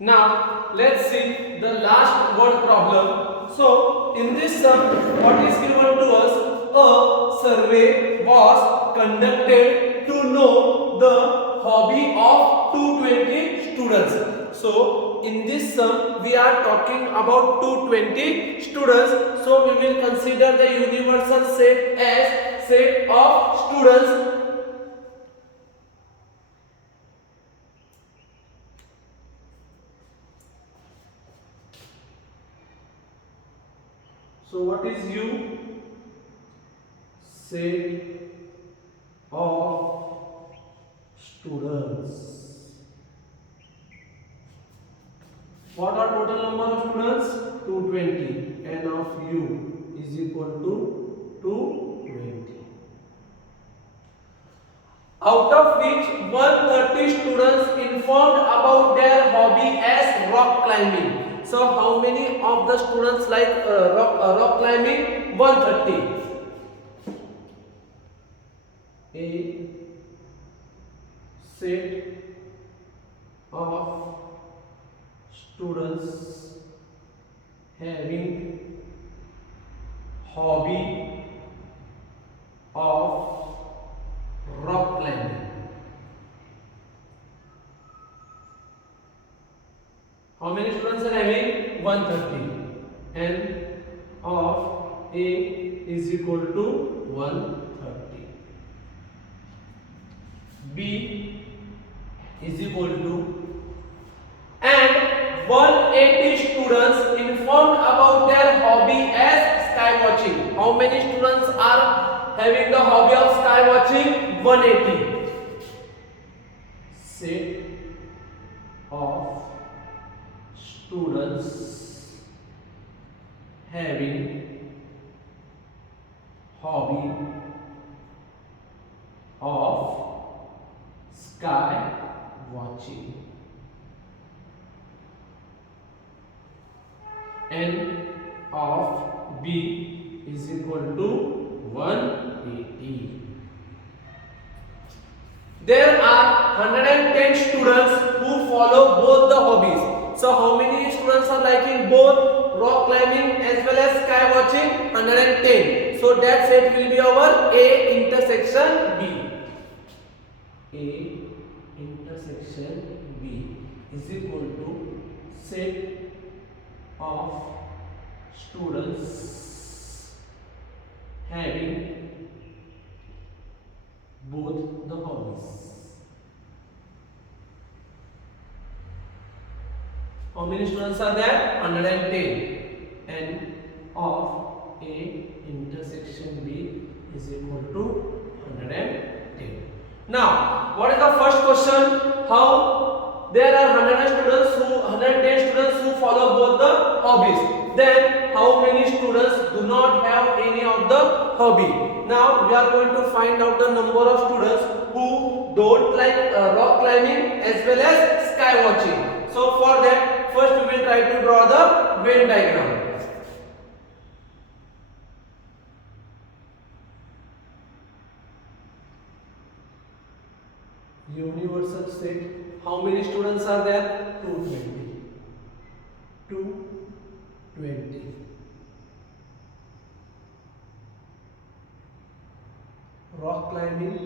Now let's see the last word problem. So in this sum, what is given to us? A survey was conducted to know the hobby of 220 students. So in this sum, we are talking about 220 students. So we will consider the universal set as set of students. So what is U? Set of students. What are total number of students? 220. N of U is equal to 220. Out of which 130 students informed about their hobby as rock climbing. So how many of the students like rock climbing? 130. A set of students having hobby of rock climbing. How many students are having? 130. N of A is equal to 130. B is equal to, and 180 students informed about their hobby as sky watching. How many students are having the hobby of sky watching? 180. Set of students having hobby of sky watching. N of B is equal to 180. There are 110 students who follow both the hobbies. So how many students are liking both rock climbing as well as sky watching? 110. So that set will be our A intersection B. A intersection B is equal to set of students having both the hobbies. How many students are there? 110. N of A intersection B is equal to 110. Now, what is the first question? How there are 110 students who follow both the hobbies. Then, how many students do not have any of the hobby? Now, we are going to find out the number of students who don't like rock climbing as well as sky watching. So, for that, first we will try to draw the Venn diagram. Universal set. How many students are there? 220. 220. Rock climbing,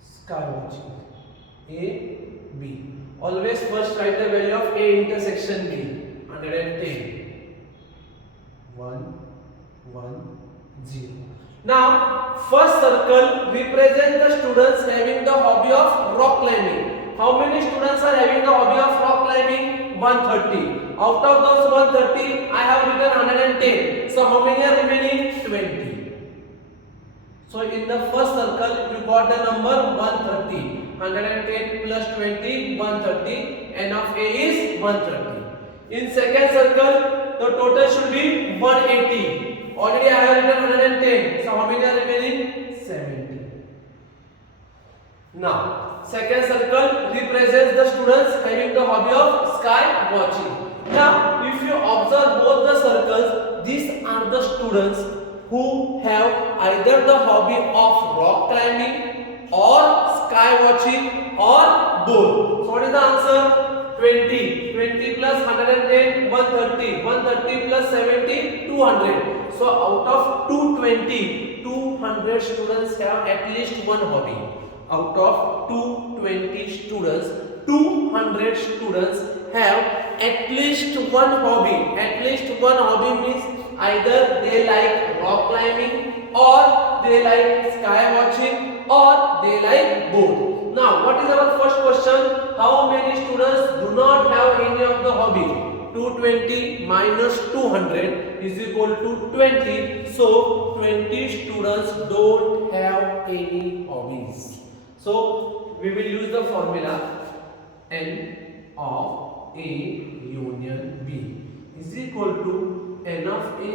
sky watching. A, B. Always first write the value of A intersection B. 110. 1, 1, 0. Now, first circle represents the students having the hobby of rock climbing. How many students are having the hobby of rock climbing? 130. Out of those 130, I have written 110. So, how many are remaining? 20. So, in the first circle, you got the number 130. 110 plus 20, 130. N of A is 130. In second circle, the total should be 180. Already I have written 110. So how many are remaining? 70. Now, second circle represents the students having the hobby of sky watching. Now, if you observe both the circles, these are the students who have either the hobby of rock climbing or sky watching or both. So what is the answer? 20. 20 plus 110, 130. 130 plus 70, 200. So out of 220, 200 students have at least one hobby. Out of 220 students, 200 students have at least one hobby. At least one hobby means either they like rock climbing, or they like sky watching, or they like both. Now, what is our first question? How many students do not have any of the hobby? 220 minus 200 is equal to 20. So, 20 students don't have any hobbies. So, we will use the formula N of A union B is equal to N of A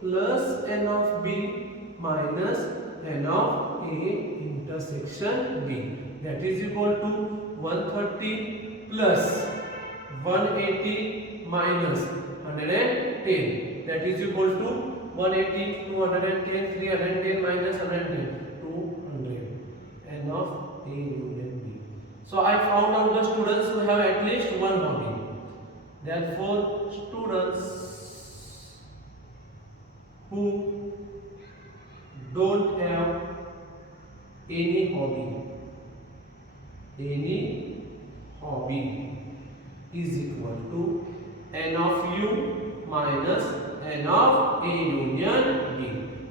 plus N of B minus N of A intersection B. That is equal to 130 plus 180 minus 110. That is equal to 180, 210, 310 minus 110, 200. N of A union B. So I found out the students who have at least one hobby. Therefore, students who don't have any hobby is equal to N of U minus N of A union B.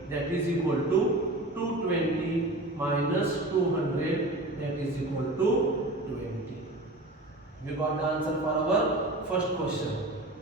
That is equal to 220 minus 200. That is equal to 20. We got the answer for our first question.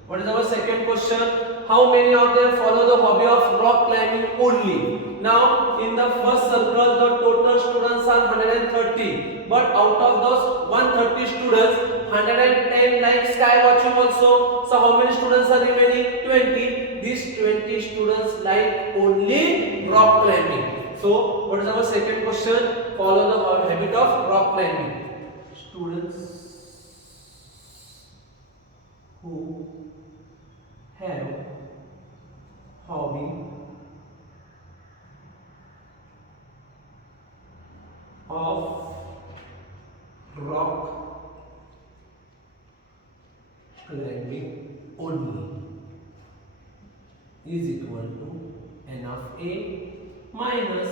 What is our second question? How many of them follow the hobby of rock climbing only? Now, in the first circle, the total students are 130. But out of those 130 students, 110 like sky watching also. So, how many students are remaining? 20. These 20 students like only rock climbing. So, what is our second question? Follow the habit of rock climbing. Students who have hobby of rock climbing only is equal to N of A minus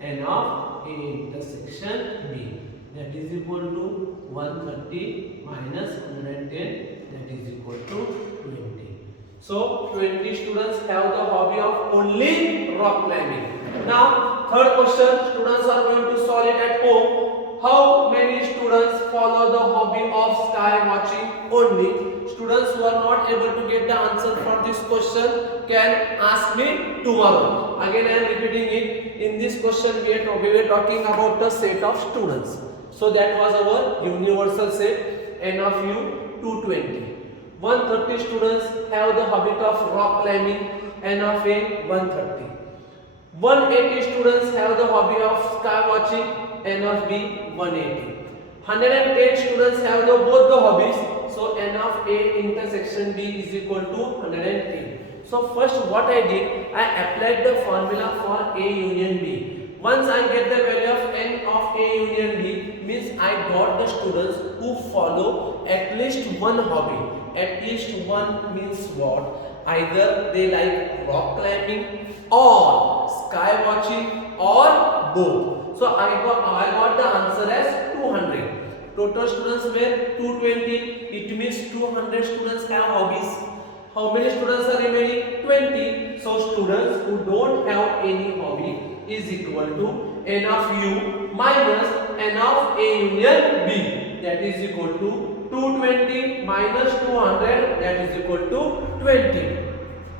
N of A intersection B. That is equal to 130 minus 110. That is equal to 20. So 20 students have the hobby of only rock climbing. Now third question, students are going to solve it at home. How many students follow the hobby of sky watching only? Students who are not able to get the answer for this question can ask me tomorrow. Again I am repeating it. In this question we were talking about the set of students. So that was our universal set N of U 220. 130 students have the habit of rock climbing, N of A 130. 180 students have the hobby of sky watching, N of B 180. 110 students have both the hobbies, so N of A intersection B is equal to 110. So first what I did, I applied the formula for A union B. Once I get the value of N of A union B, means I got the students who follow at least one hobby. At least one means what? Either they like rock climbing or sky watching or both. So I got the answer as 200. Total students were 220. It means 200 students have hobbies. How many students are remaining? 20. So students who don't have any hobby is equal to N of U minus N of A union B. That is equal to 220 minus 200. That is equal to 20.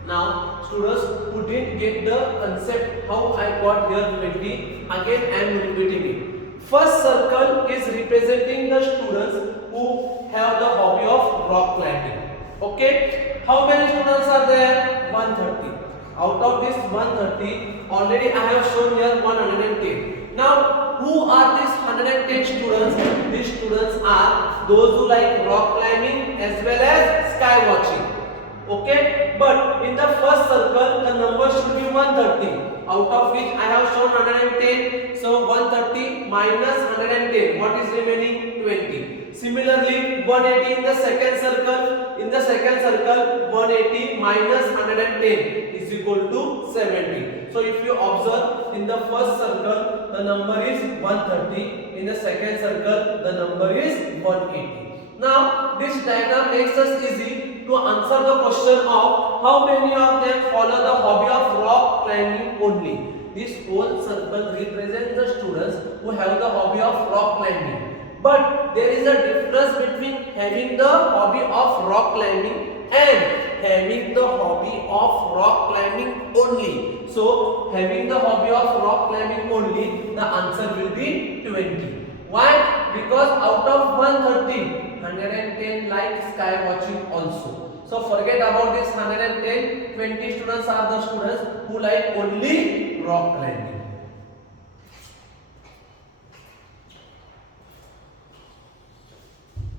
Now students who didn't get the concept how I got here 20, again I am repeating it. First circle is representing the students who have the hobby of rock climbing. Okay, how many students are there? 130. Out of this 130, already I have shown here 110. Now, who are these 110 students? These students are those who like rock climbing as well as sky watching. Okay, but in the first circle the number should be 130, out of which I have shown 110. So 130 minus 110, what is remaining? 20. Similarly 180 in the second circle. In the second circle 180 minus 110 is equal to 70. So if you observe, in the first circle the number is 130, in the second circle the number is 180. Now this diagram makes us easy to answer the question of how many of them follow the hobby of rock climbing only. This whole circle represents the students who have the hobby of rock climbing. But there is a difference between having the hobby of rock climbing and having the hobby of rock climbing only. So having the hobby of rock climbing only, the answer will be 20. Why? Because out of 130, 110 like sky watching also. So forget about this 110. 20 students are the students who like only rock climbing.